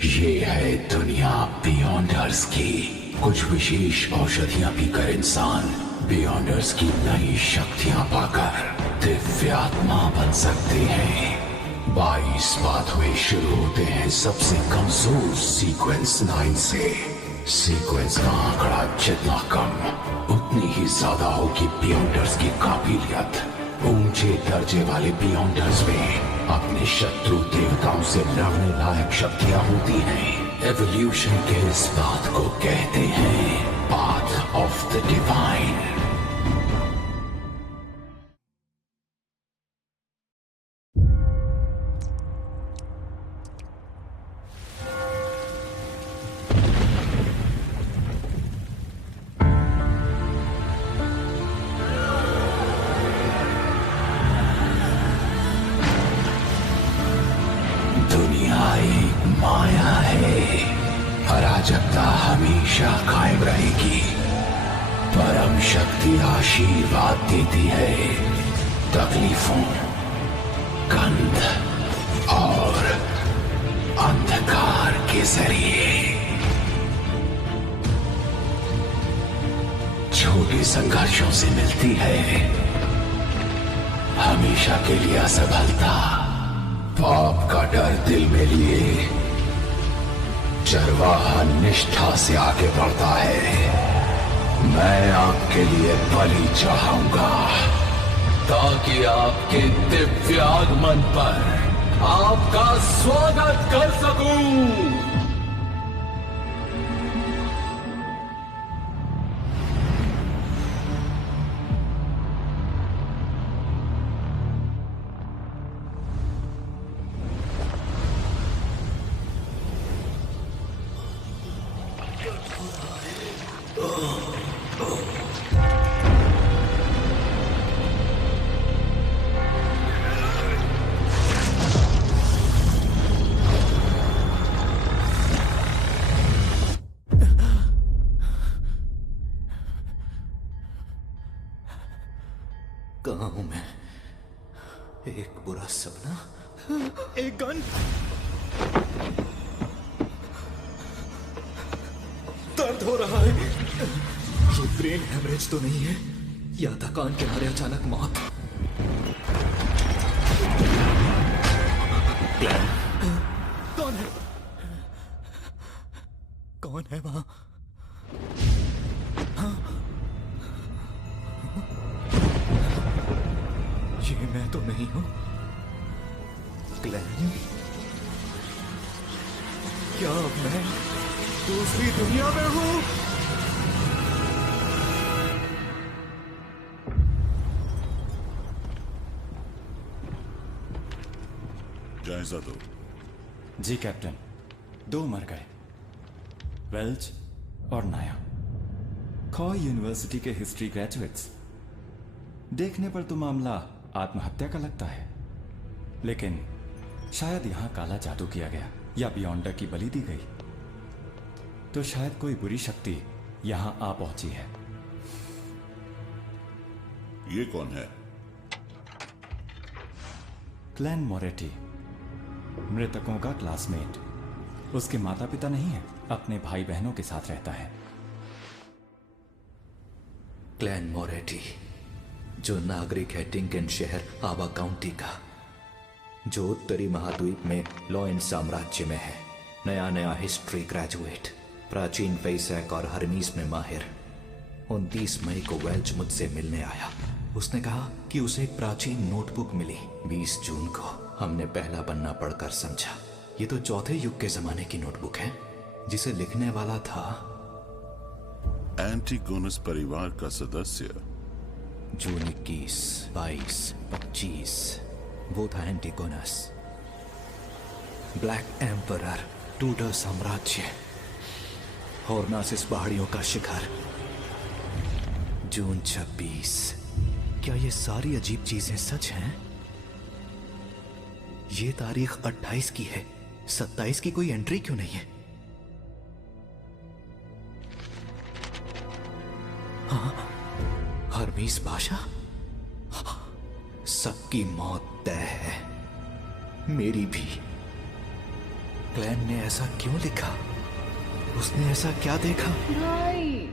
ये है दुनिया बियॉन्डर्स की। कुछ विशेष औषधियां पीकर इंसान बियॉन्डर्स की नई शक्तियां पाकर दिव्यात्मा बन सकते हैं। 22 पाथवे शुरू होते हैं सबसे कमजोर सीक्वेंस 9 से। सीक्वेंस का आंकड़ा जितना कम उतनी ही ज्यादा होगी बियॉन्डर्स की काबिलियत। ऊंचे दर्जे वाले बियॉन्डर्स में अपने शत्रु देवताओं से लड़ने लायक शक्तियां होती हैं। एवोल्यूशन के इस बात को कहते हैं पाथ ऑफ द डिवाइन। माया है, अराजकता हमेशा कायम रहेगी। परम शक्ति आशीर्वाद देती है तकलीफों, गंध और अंधकार के जरिए। छोटे संघर्षों से मिलती है हमेशा के लिए असफलता। पाप का डर दिल में लिए चरवाहा निष्ठा से आगे बढ़ता है। मैं आपके लिए बलि चाहूंगा ताकि आपके दिव्य आगमन पर आपका स्वागत कर सकूं। कहाँ हूं मैं? एक बुरा सपना, एक गन, दर्द हो रहा है। ये ब्रेन हेमरेज तो नहीं है या थकान के मारे अचानक मौत? कौन है? कौन है वहां? ये मैं तो नहीं हूं। क्लैन? क्या मैं दूसरी दुनिया में हूं? जायजा दो। जी कैप्टन, 2 मर गए, वेल्च और नाया। खॉ यूनिवर्सिटी के हिस्ट्री ग्रेजुएट्स। देखने पर तो मामला आत्महत्या का लगता है, लेकिन शायद यहां काला जादू किया गया या बियॉन्डर की बलि दी गई। तो शायद कोई बुरी शक्ति यहां आ पहुंची है। ये कौन है? क्लैन मोरेटी, मृतकों का क्लासमेट। उसके माता पिता नहीं है, अपने भाई बहनों के साथ रहता है। क्लैन मोरेटी, जो नागरिक है टिंकन शहर आवा काउंटी का, जो उत्तरी महाद्वीप में लॉयन साम्राज्य में है। नया हिस्ट्री ग्रेजुएट, प्राचीन फेसैक और हरमीज में माहिर। 29 मई को वेल्च मुझसे मिलने आया। उसने कहा कि उसे एक प्राचीन नोटबुक मिली। 20 जून को हमने पहला पन्ना पढ़कर समझा ये तो चौथे युग के जमाने की नोटबुक है, जिसे लिखने वाला था एंटिगोनस परिवार का सदस्य। जून 21, 22, 25 वो था एंटिगोनस। ब्लैक एम्परर, टूडर साम्राज्य, हॉर्नासिस पहाड़ियों का शिखर। जून 26। क्या ये सारी अजीब चीजें सच हैं? ये तारीख 28 की है, 27 की कोई एंट्री क्यों नहीं है? हाँ, हरमीस भाषा। सबकी मौत तय है, मेरी भी। क्लैन ने ऐसा क्यों लिखा? उसने ऐसा क्या देखा? भाई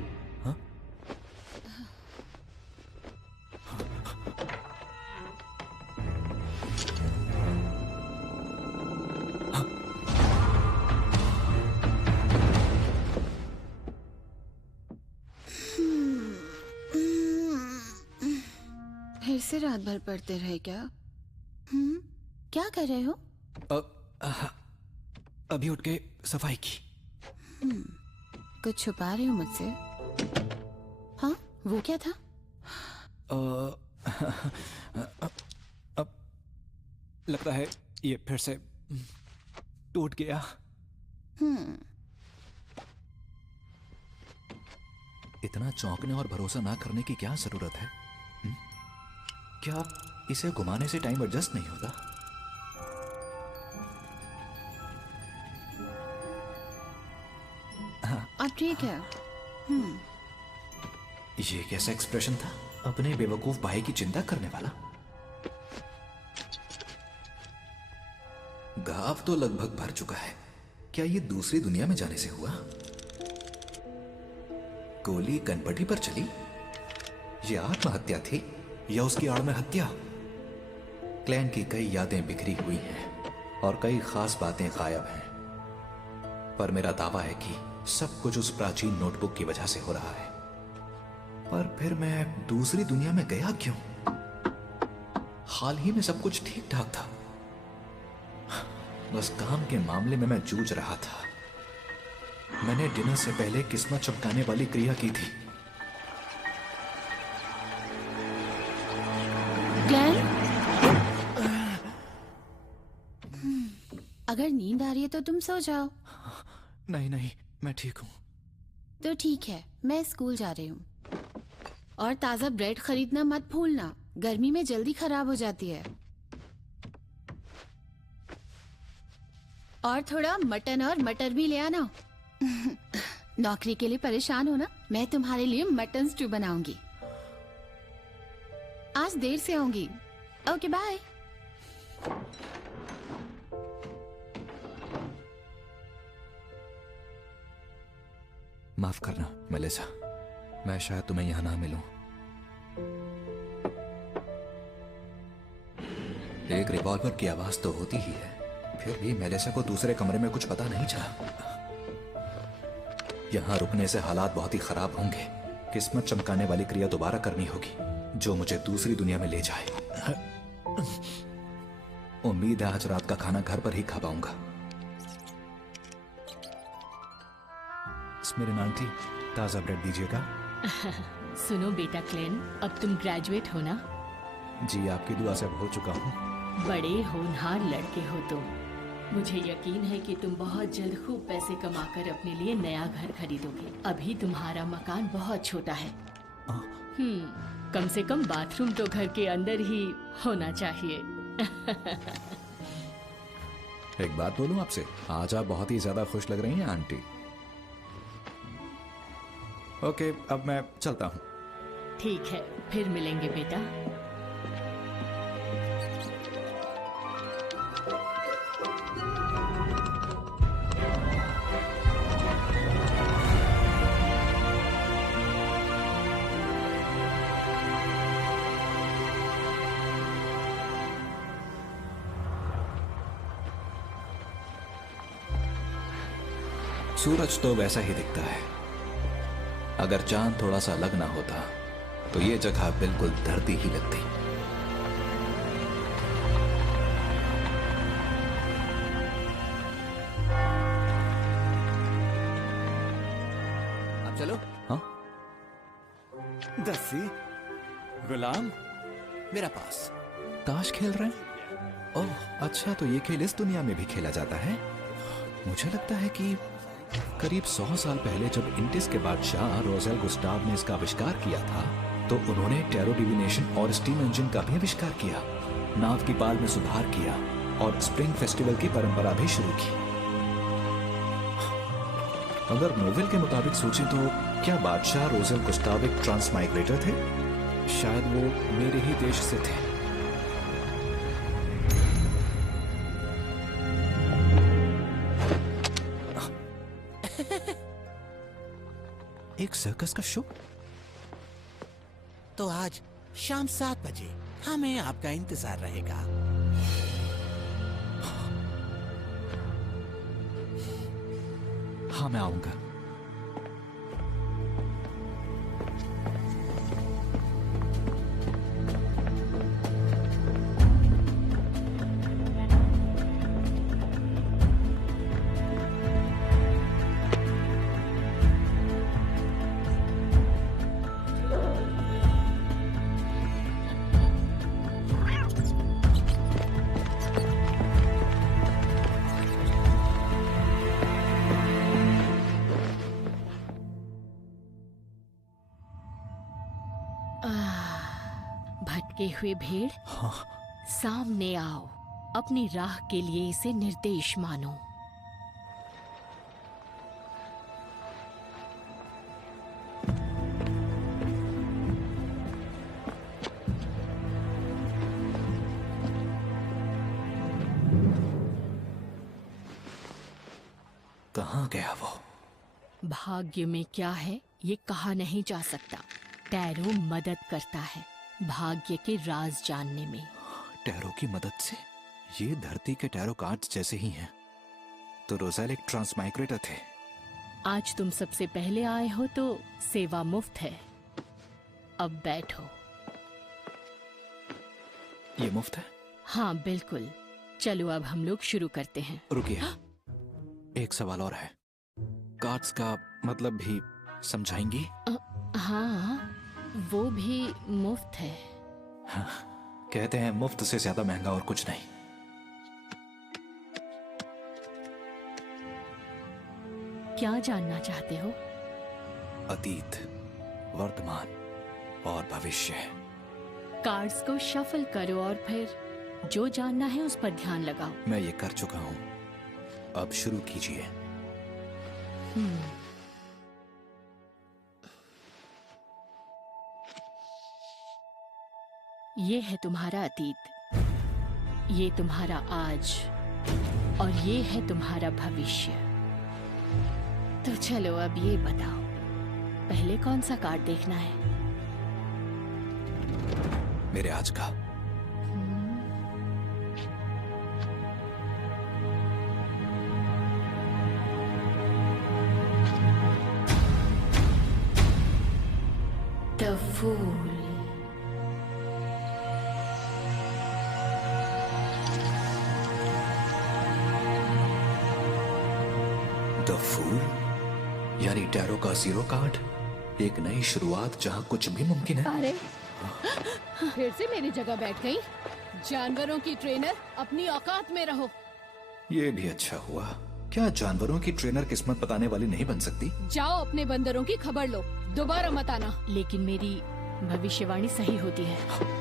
फिर से रात भर पढ़ते रहे क्या? क्या कर रहे हो? अभी उठ के सफाई की। कुछ छुपा रहे हो मुझसे? हाँ, वो क्या था? अब लगता है ये फिर से टूट गया। इतना चौंकने और भरोसा ना करने की क्या जरूरत है? क्या इसे घुमाने से टाइम एडजस्ट नहीं होता? अब ठीक है। ये कैसा एक्सप्रेशन था? अपने बेवकूफ भाई की चिंता करने वाला। घाव तो लगभग भर चुका है। क्या ये दूसरी दुनिया में जाने से हुआ? गोली कनपटी पर चली? ये आत्महत्या थी या उसकी आड़ में हत्या? क्लैन की कई यादें बिखरी हुई हैं और कई खास बातें गायब हैं, पर मेरा दावा है कि सब कुछ उस प्राचीन नोटबुक की वजह से हो रहा है। पर फिर मैं दूसरी दुनिया में गया क्यों? हाल ही में सब कुछ ठीक ठाक था। बस काम के मामले में मैं जूझ रहा था। मैंने डिनर से पहले किस्मत चमकाने वाली क्रिया की थी। ग्लेन? अगर नींद आ रही है तो तुम सो जाओ। नहीं नहीं, मैं ठीक हूं। तो ठीक है, मैं स्कूल जा रही हूँ। और ताजा ब्रेड खरीदना मत भूलना, गर्मी में जल्दी खराब हो जाती है। और थोड़ा मटन और मटर भी ले आना। नौकरी के लिए परेशान हो ना? मैं तुम्हारे लिए मटन स्टू बनाऊंगी। आज देर से आऊंगी। Okay bye. माफ करना मेलिसा, मैं शायद तुम्हें यहां ना मिलूं। एक रिवॉल्वर की आवाज तो होती ही है, फिर भी मेलिसा को दूसरे कमरे में कुछ पता नहीं चला। यहां रुकने से हालात बहुत ही खराब होंगे। किस्मत चमकाने वाली क्रिया दोबारा करनी होगी, जो मुझे दूसरी दुनिया में ले जाए। उम्मीद है आज रात का खाना घर पर ही खा पाऊंगा। मेरे आंटी, ताजा ब्रेड दीजिएगा। सुनो बेटा क्लेन, अब तुम ग्रेजुएट हो ना? जी, आपकी दुआ से हो चुका हूँ। बड़े होनहार लड़के हो तुम। मुझे यकीन है कि तुम बहुत जल्द खूब पैसे कमाकर अपने लिए नया घर खरीदोगे। अभी तुम्हारा मकान बहुत छोटा है। कम से कम बाथरूम तो घर के अंदर ही होना चाहिए। एक बात बोलूं आपसे, आज आप बहुत ही ज्यादा खुश लग रही हैं आंटी। ओके, अब मैं चलता हूँ। ठीक है, फिर मिलेंगे बेटा। सूरज तो वैसा ही दिखता है। अगर चांद थोड़ा सा अलग ना होता तो ये जगह बिल्कुल धरती ही लगती। अब चलो। हाँ, दस्सी, गुलाम, मेरा पास ताश खेल रहे हैं। ओह अच्छा, तो ये खेल इस दुनिया में भी खेला जाता है। मुझे लगता है कि करीब 100 साल पहले जब इंडिस के बादशाह रोजेल गुस्टाव ने इसका आविष्कार किया था, तो उन्होंने टैरो डिविनेशन और स्टीम इंजन का भी आविष्कार किया, नाव की पाल में सुधार किया और स्प्रिंग फेस्टिवल की परंपरा भी शुरू की। अगर नोवेल के मुताबिक सोचें तो क्या बादशाह रोजेल गुस्टाव एक ट्रांस माइग्रेटर थे? शायद वो मेरे ही देश से थे। एक सर्कस का शो? तो आज शाम 7 बजे हमें आपका इंतजार रहेगा। हाँ, मैं आऊंगा। भटके हुए भेड़, सामने आओ। अपनी राह के लिए इसे निर्देश मानो। कहाँ गया वो? भाग्य में क्या है ये कहा नहीं जा सकता। टैरो मदद करता है भाग्य के राज जानने में। टैरो की मदद से? ये धरती के टैरो कार्ड्स जैसे ही हैं। तो रोज़ेल एक ट्रांसमाइग्रेटर थे। आज तुम सबसे पहले आए हो तो सेवा मुफ्त है। अब बैठो। ये मुफ्त है? हाँ बिल्कुल। चलो अब हम लोग शुरू करते हैं। रुकिए, एक सवाल और है। कार्ड्स का मतलब भी समझाएंगी? हाँ, वो भी मुफ्त है। हाँ, कहते हैं मुफ्त से ज्यादा महंगा और कुछ नहीं। क्या जानना चाहते हो? अतीत, वर्तमान और भविष्य। कार्ड्स को शफल करो और फिर जो जानना है उस पर ध्यान लगाओ। मैं ये कर चुका हूं, अब शुरू कीजिए। ये है तुम्हारा अतीत, ये तुम्हारा आज और ये है तुम्हारा भविष्य। तो चलो अब ये बताओ, पहले कौन सा कार्ड देखना है? मेरे आज का। The Fool। द फूल यानी टैरो का जीरो कार्ड। एक नई शुरुआत जहां कुछ भी मुमकिन है। अरे फिर से मेरी जगह बैठ गई। जानवरों की ट्रेनर, अपनी औकात में रहो। ये भी अच्छा हुआ। क्या जानवरों की ट्रेनर किस्मत बताने वाली नहीं बन सकती? जाओ अपने बंदरों की खबर लो, दोबारा मत आना। लेकिन मेरी भविष्यवाणी सही होती है।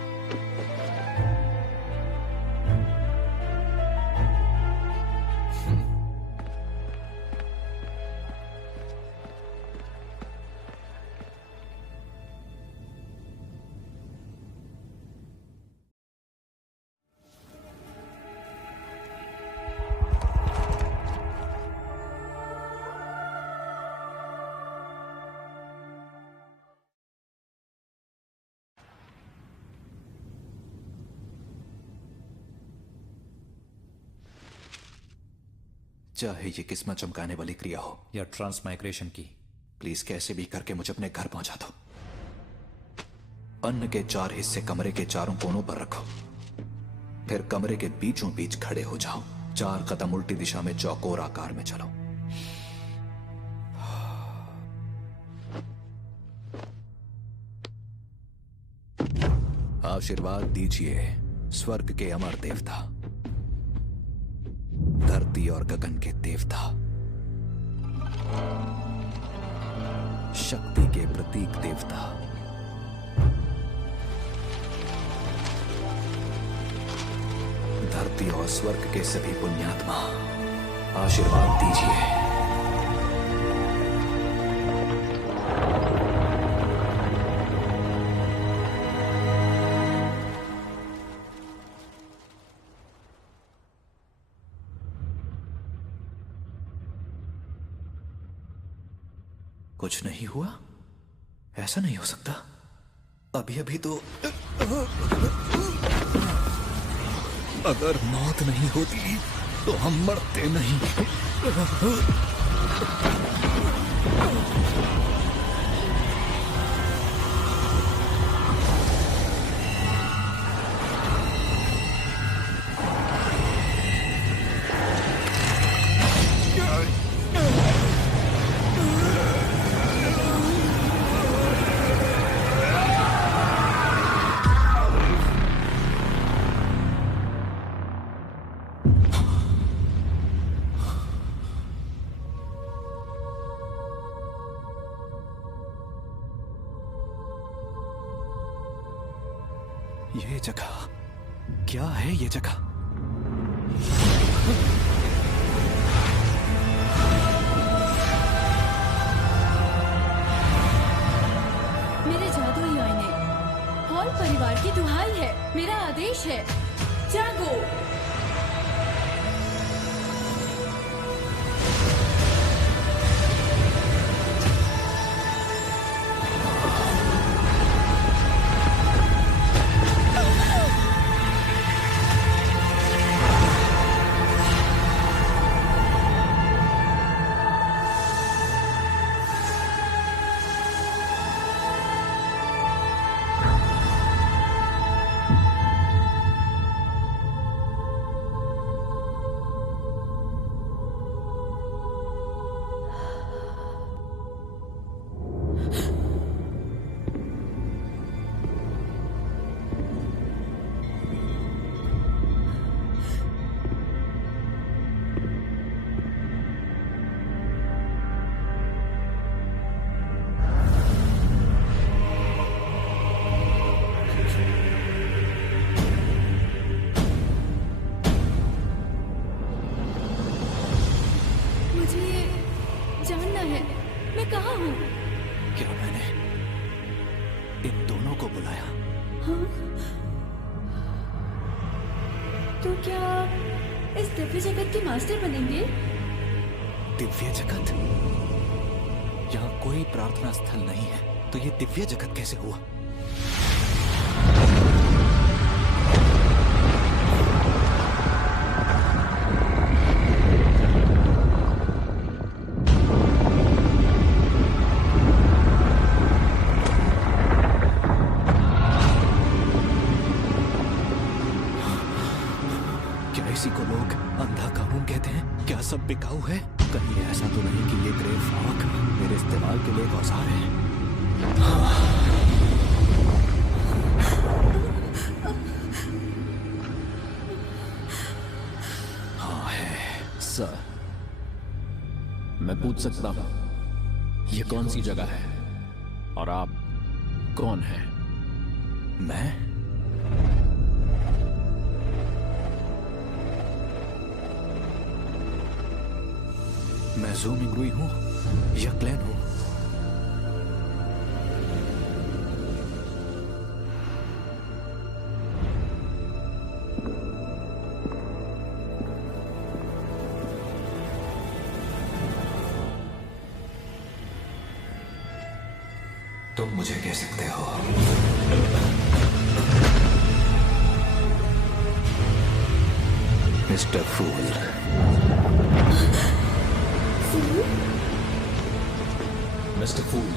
चाहे ये किस्मत चमकाने वाली क्रिया हो या ट्रांसमाइग्रेशन की, प्लीज कैसे भी करके मुझे अपने घर पहुंचा दो। अन्न के 4 हिस्से कमरे के चारों कोनों पर रखो, फिर कमरे के बीचों बीच खड़े हो जाओ। 4 कदम उल्टी दिशा में चौकोर आकार में चलो। आशीर्वाद दीजिए स्वर्ग के अमर देवता, धरती और गगन के देवता, शक्ति के प्रतीक देवता, धरती और स्वर्ग के सभी पुण्यात्मा, आशीर्वाद दीजिए। कुछ नहीं हुआ? ऐसा नहीं हो सकता। अभी अभी तो अगर मौत नहीं होती तो हम मरते नहीं। ये जगह क्या है? ये जगह मेरे जादुई आईने, हॉल परिवार की दुहाई है, मेरा आदेश है, जागो। जानना है मैं कहाँ हूँ। क्या मैंने इन दोनों को बुलाया? हाँ? तो क्या आप इस दिव्य जगत के मास्टर बनेंगे? दिव्य जगत? यहाँ कोई प्रार्थना स्थल नहीं है, तो ये दिव्य जगत कैसे हुआ? इसी को लोग अंधा कानून कहते हैं। क्या सब बिकाऊ है? कहीं ऐसा तो नहीं कि ये ग्रेव फॉग मेरे इस्तेमाल के लिए एक औजार है? हाँ है। सर, मैं पूछ सकता हूं ये कौन सी जगह है और आप कौन हैं? मैं ज़ू मिंगरुई हूँ, या क्लैन हूँ। तुम मुझे कह सकते हो। मिस्टर फूल। मिस्टर फूल,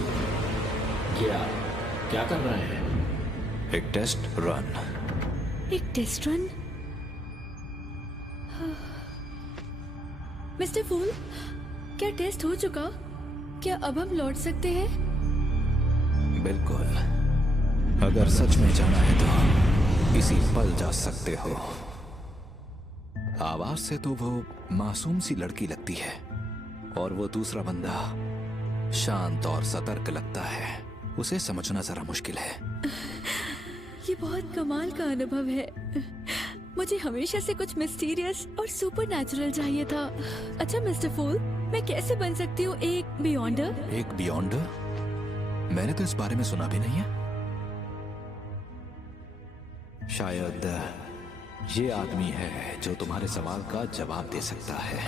क्या कर रहे हैं? एक टेस्ट रन। एक टेस्ट रन? मिस्टर फूल, क्या टेस्ट हो चुका? क्या अब हम लौट सकते हैं? बिल्कुल। अगर सच में जाना है तो इसी पल जा सकते हो। आवाज से तो वो मासूम सी लड़की लगती है, और वो दूसरा बंदा शांत और सतर्क लगता है। उसे समझना जरा मुश्किल है। ये बहुत कमाल का अनुभव है। मुझे हमेशा से कुछ मिस्टीरियस और सुपरनैचुरल चाहिए था। अच्छा मिस्टर फूल, मैं कैसे बन सकती हूँ एक बियॉन्डर? एक बियॉन्डर? मैंने तो इस बारे में सुना भी नहीं है। शायद ये आदमी है जो तुम्हारे सवाल का जवाब दे सकता है।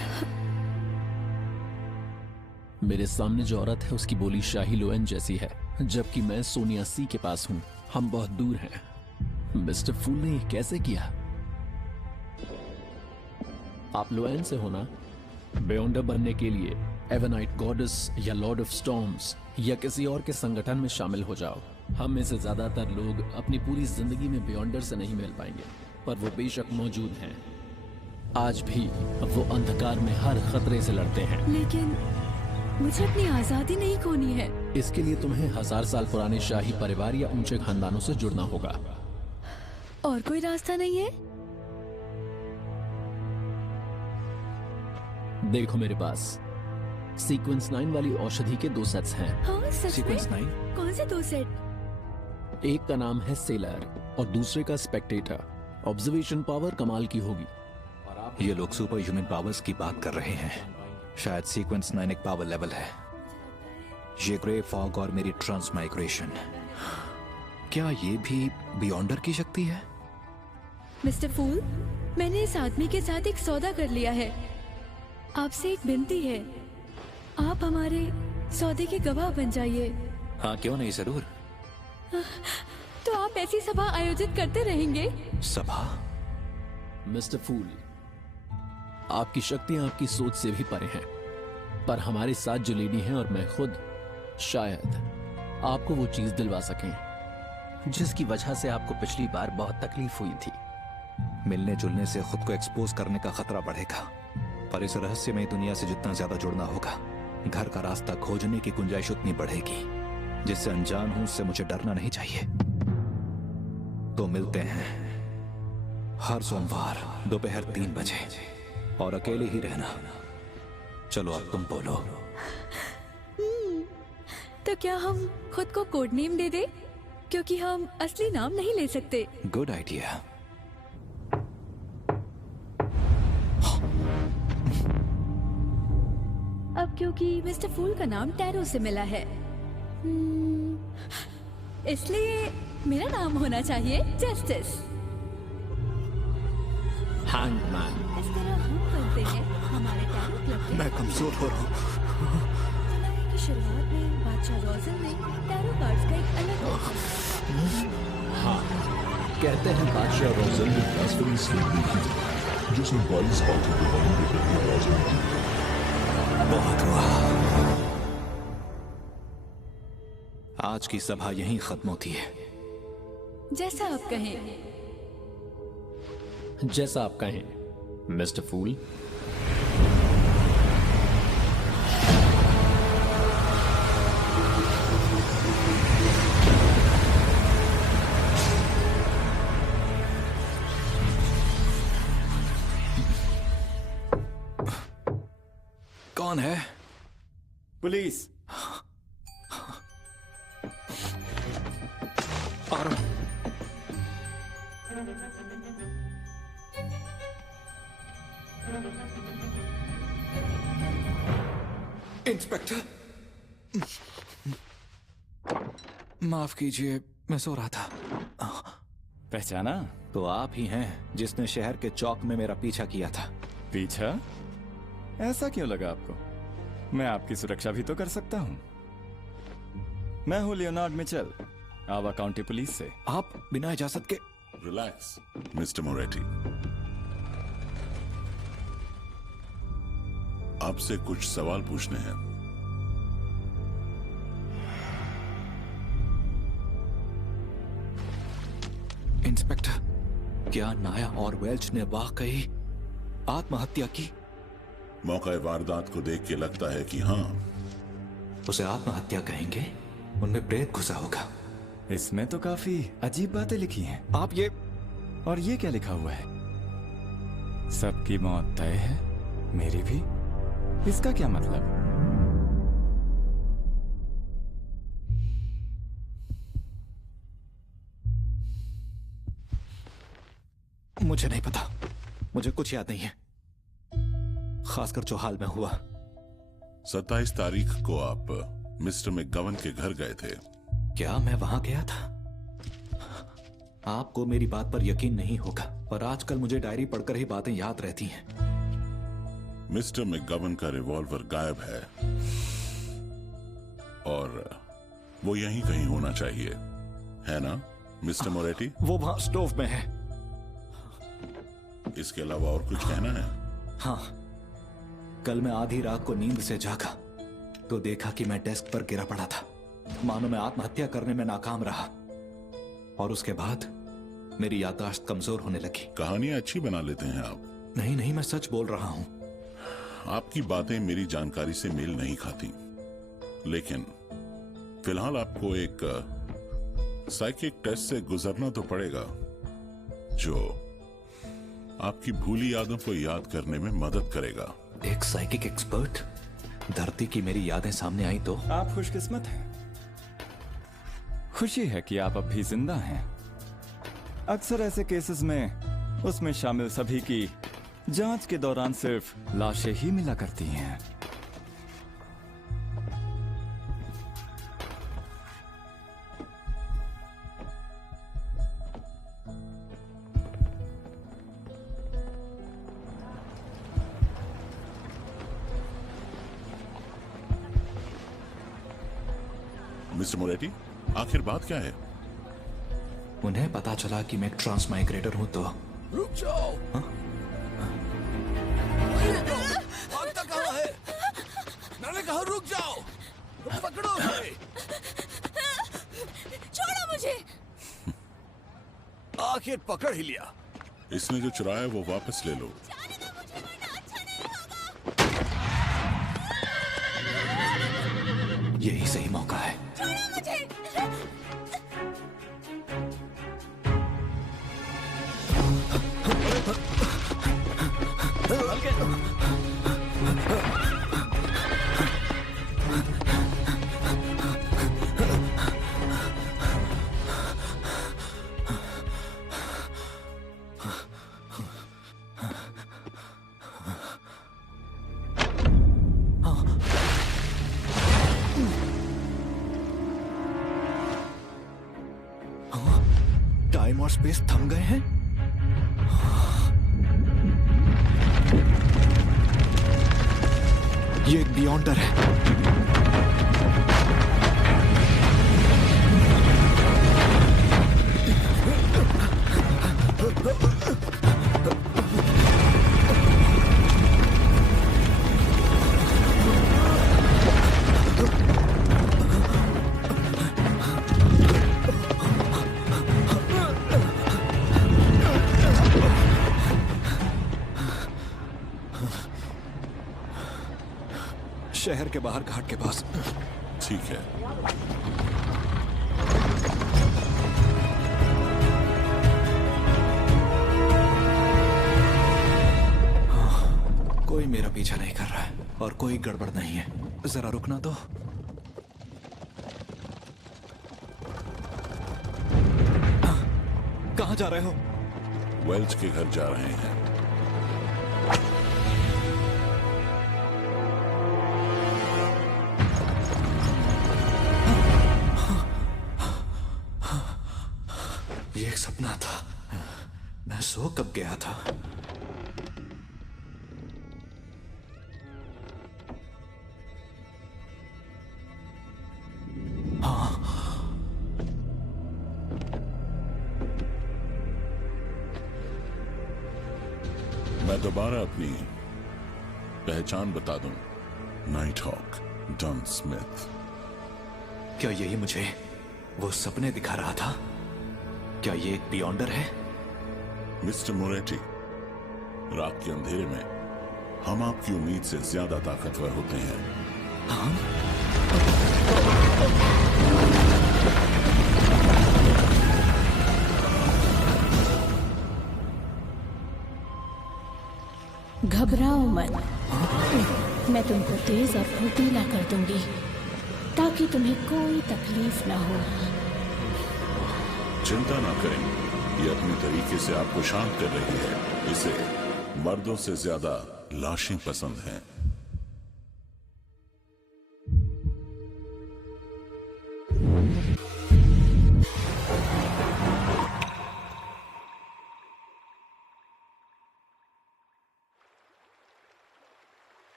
मेरे सामने जो औरत है उसकी बोली शाही लोएन जैसी है, जबकि मैं सोनिया सी के पास हूं। हम बहुत दूर हैं। मिस्टर फूल ने ये कैसे किया? आप लोएन से होना। बेयोंडर बनने के लिए एवनाइट गॉडेस या लॉर्ड ऑफ स्टॉर्म्स या किसी और के संगठन में शामिल हो जाओ। हम में से ज्यादातर लोग अपनी पूरी जिंदगी में बेयोंडर से नहीं मिल पाएंगे, पर वो बेशक मौजूद हैं। आज भी वो अंधकार में हर खतरे से लड़ते हैं। लेकिन मुझे अपनी आजादी नहीं खोनी है। इसके लिए तुम्हें 1000 साल पुराने शाही परिवार या ऊंचे खानदानों से जुड़ना होगा। और कोई रास्ता नहीं है? देखो मेरे पास सीक्वेंस 9 वाली औषधि के 2 सेट्स हैं। हाँ, सच सीक्वेंस में? 9? कौन से 2 सेट? एक का नाम है सेलर और दूसरे का स्पेक्टेटर। ऑब्जर्वेशन पावर कमाल की होगी। ये लोग सुपर ह्यूमन पावर्स की बात कर रहे हैं। शायद सीक्वेंस 9 एक पावर लेवल है। ये ग्रे फॉग और मेरी ट्रांसमाइग्रेशन, क्या ये भी बियॉन्डर की शक्ति है? मिस्टर फूल, मैंने इस आदमी के साथ एक सौदा कर लिया है। आपसे एक विनती है, आप हमारे सौदे के गवाह बन जाइए। हाँ, क्यों नहीं, जरूर। तो आप ऐसी सभा आयोजित करते रहेंगे? सभा? मिस्टर फूल, आपकी शक्तियां आपकी सोच से भी परे हैं, पर हमारे साथ जो लेडी हैं और मैं खुद शायद आपको वो चीज दिलवा सकें जिसकी वजह से आपको पिछली बार बहुत तकलीफ हुई थी। मिलने जुलने से खुद को एक्सपोज करने का खतरा बढ़ेगा, पर इस रहस्यमय दुनिया से जितना ज्यादा जुड़ना होगा, घर का रास्ता खोजने की गुंजाइश उतनी बढ़ेगी। जिससे अनजान हूं उससे मुझे डरना नहीं चाहिए। तो मिलते हैं हर सोमवार दोपहर 3 बजे, और अकेले ही रहना। चलो अब तुम बोलो। तो क्या हम खुद को कोड नेम दे दे, क्योंकि हम असली नाम नहीं ले सकते। Good idea. अब क्योंकि मिस्टर फूल का नाम टैरो से मिला है, इसलिए मेरा नाम होना चाहिए जस्टिस। हैंगमैन। इस तरह हम बनते हैं हमारे टैरो क्लब के। मैं कमजोर हो रहा हूँ। सुना है कि शुरुआत में बादशाह रोजन ने टैरो कार्ड्स का एक अलग हाँ, कहते हैं बादशाह रोजन ने तस्वीर स्लेटी की जिसमें 22 बातें दिखाने के लिए रोजन की। बहुत हुआ। आज की सभा यहीं खत्म होती है। जैसा आप कहें। जैसा आप कहें मिस्टर फूल। कौन है? पुलिस। आ रहा हूं। इंस्पेक्टर, माफ कीजिए, मैं सो रहा था। पहचाना? तो आप ही हैं जिसने शहर के चौक में मेरा पीछा किया था। पीछा? ऐसा क्यों लगा आपको? मैं आपकी सुरक्षा भी तो कर सकता हूं। मैं हूं लियोनार्ड मिचेल, आवा काउंटी पुलिस से। आप बिना इजाजत के? रिलैक्स मिस्टर मोरेटी, आपसे कुछ सवाल पूछने हैं। इंस्पेक्टर, क्या नाया और वेल्च ने वाकई आत्महत्या की? मौका वारदात को देख के लगता है कि हाँ। उसे आत्महत्या कहेंगे? उनमें प्रेत घुसा होगा। इसमें तो काफी अजीब बातें लिखी हैं। आप ये और ये क्या लिखा हुआ है? सबकी मौत तय है, मेरी भी। इसका क्या मतलब? मुझे नहीं पता, मुझे कुछ याद नहीं है, खासकर जो हाल में हुआ। 27 तारीख को आप मिस्टर मैकगवन के घर गए थे। क्या मैं वहां गया था? आपको मेरी बात पर यकीन नहीं होगा, पर आजकल मुझे डायरी पढ़कर ही बातें याद रहती हैं। मिस्टर मैकगवन का रिवॉल्वर गायब है। और वो यहीं कहीं होना चाहिए, है ना मिस्टर मोरेटी? वो वहां स्टोव में है। इसके अलावा और कुछ कहना है? हाँ, कल मैं आधी रात को नींद से जागा तो देखा कि मैं डेस्क पर गिरा पड़ा था, मानो मैं आत्महत्या करने में नाकाम रहा। और उसके बाद मेरी याददाश्त कमजोर होने लगी। कहानियां अच्छी बना लेते हैं आप। नहीं नहीं, मैं सच बोल रहा हूं। आपकी बातें मेरी जानकारी से मेल नहीं खाती, लेकिन फिलहाल आपको एक साइकिक टेस्ट से गुजरना तो पड़ेगा जो आपकी भूली यादों को याद करने में मदद करेगा। एक साइकिक एक्सपर्ट? धरती की मेरी यादें सामने आई तो? आप खुशकिस्मत हैं। खुशी है कि आप अब भी जिंदा हैं। अक्सर ऐसे केसेस में उसमें शामिल सभी की जांच के दौरान सिर्फ लाशें ही मिला करती हैं। मिस्टर मोरेटी, आखिर बात क्या है? उन्हें पता चला कि मैं एक ट्रांसमाइग्रेटर हूं तो। रुक जाओ। भागता कहाँ है? मैंने कहा रुक जाओ। पकड़ो उसे। छोड़ो मुझे। आखिर पकड़ ही लिया। इसने जो चुराया है वो वापस ले लो। यही सही मौका है। टाइम और स्पेस थम गए हैं। ये एक बियॉन्डर है। शहर के बाहर घाट के पास। ठीक है। कोई मेरा पीछा नहीं कर रहा है और कोई गड़बड़ नहीं है। जरा रुकना तो। कहाँ जा रहे हो? वेल्च के घर जा रहे हैं। ये एक सपना था। मैं सो कब गया था? मैं दोबारा अपनी पहचान बता दूं। Night hawk Dan Smith. क्या यही मुझे वो सपने दिखा रहा था? क्या ये एक बियॉन्डर है? मिस्टर मोरेटी, रात के अंधेरे में हम आपकी उम्मीद से ज्यादा ताकतवर होते हैं। घबराओ मत। मैं तुमको तेज और फुर्तीला कर दूंगी ताकि तुम्हें कोई तकलीफ ना हो। चिंता ना करें, ये अपने तरीके से आपको शांत कर रही है। इसे मर्दों से ज्यादा लाशें पसंद हैं।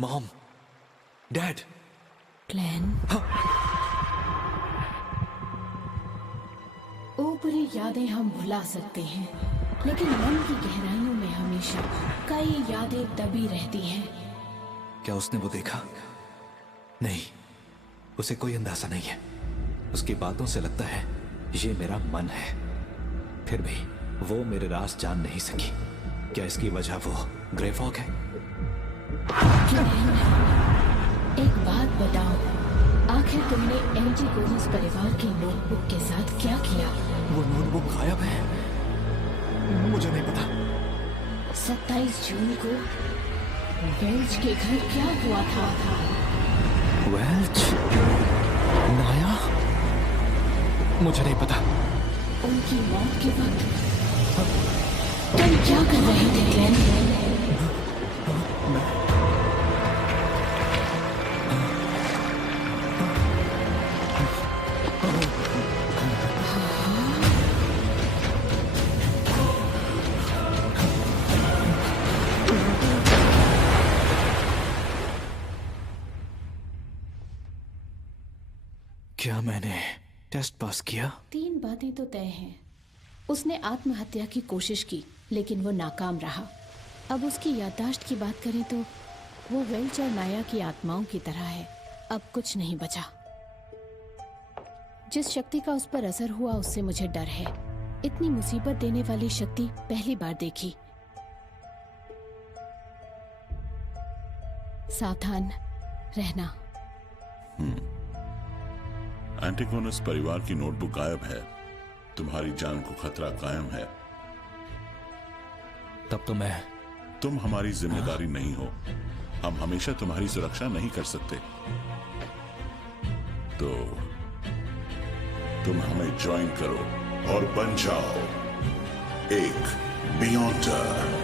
Mom, dad. ग्लेन, ऊपरी यादें हम भुला सकते हैं, लेकिन मन की गहराइयों में हमेशा कई यादें दबी रहती हैं। क्या उसने वो देखा? नहीं, उसे कोई अंदाजा नहीं है। उसकी बातों से लगता है ये मेरा मन है। फिर भी वो मेरे राज जान नहीं सकी। क्या इसकी वजह वो ग्रे फॉग है? एक बात बताओ, आखिर तुमने एंटीगोनस परिवार की नोटबुक के साथ क्या किया? वो नोटबुक गायब है। मुझे नहीं पता। 27 जून को वेल्च के घर क्या हुआ था? वेल्च? नाया? मुझे नहीं पता। उनकी मौत के वक्त तुम क्या कर रहे थे ग्लेन? क्या मैंने टेस्ट पास किया? 3 बातें तो तय हैं। उसने आत्महत्या की कोशिश की, लेकिन वो नाकाम रहा। अब उसकी याददाश्त की बात करें तो वो वेल्च और नाया की आत्माओं की तरह है। अब कुछ नहीं बचा। जिस शक्ति का उस पर असर हुआ उससे मुझे डर है। इतनी मुसीबत देने वाली शक्ति पहली बार देखी। सावधान रहना। एंटीगोनस परिवार की नोटबुक गायब है। तुम्हारी जान को खतरा कायम है। तब तो तुम हमारी जिम्मेदारी नहीं हो। हम हमेशा तुम्हारी सुरक्षा नहीं कर सकते। तो तुम हमें ज्वाइन करो और बन जाओ एक बियॉन्डर।